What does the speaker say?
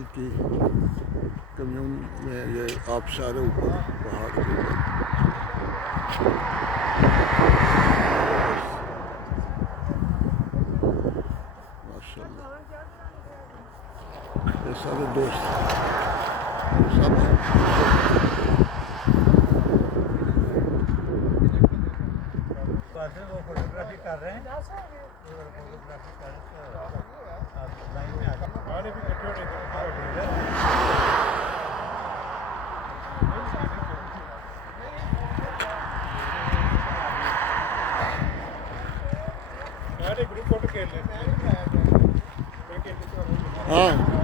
साल की कम्यून में ये आबशार है ऊपर पहाड़ के ऊपर। माशाल्लाह ये सारे दोस्त सब हैं। वो फोटोग्राफी कर रहे हैं, फोटोग्राफी कर रहे हैं तो आप लाइन में आ जाओ। हाँ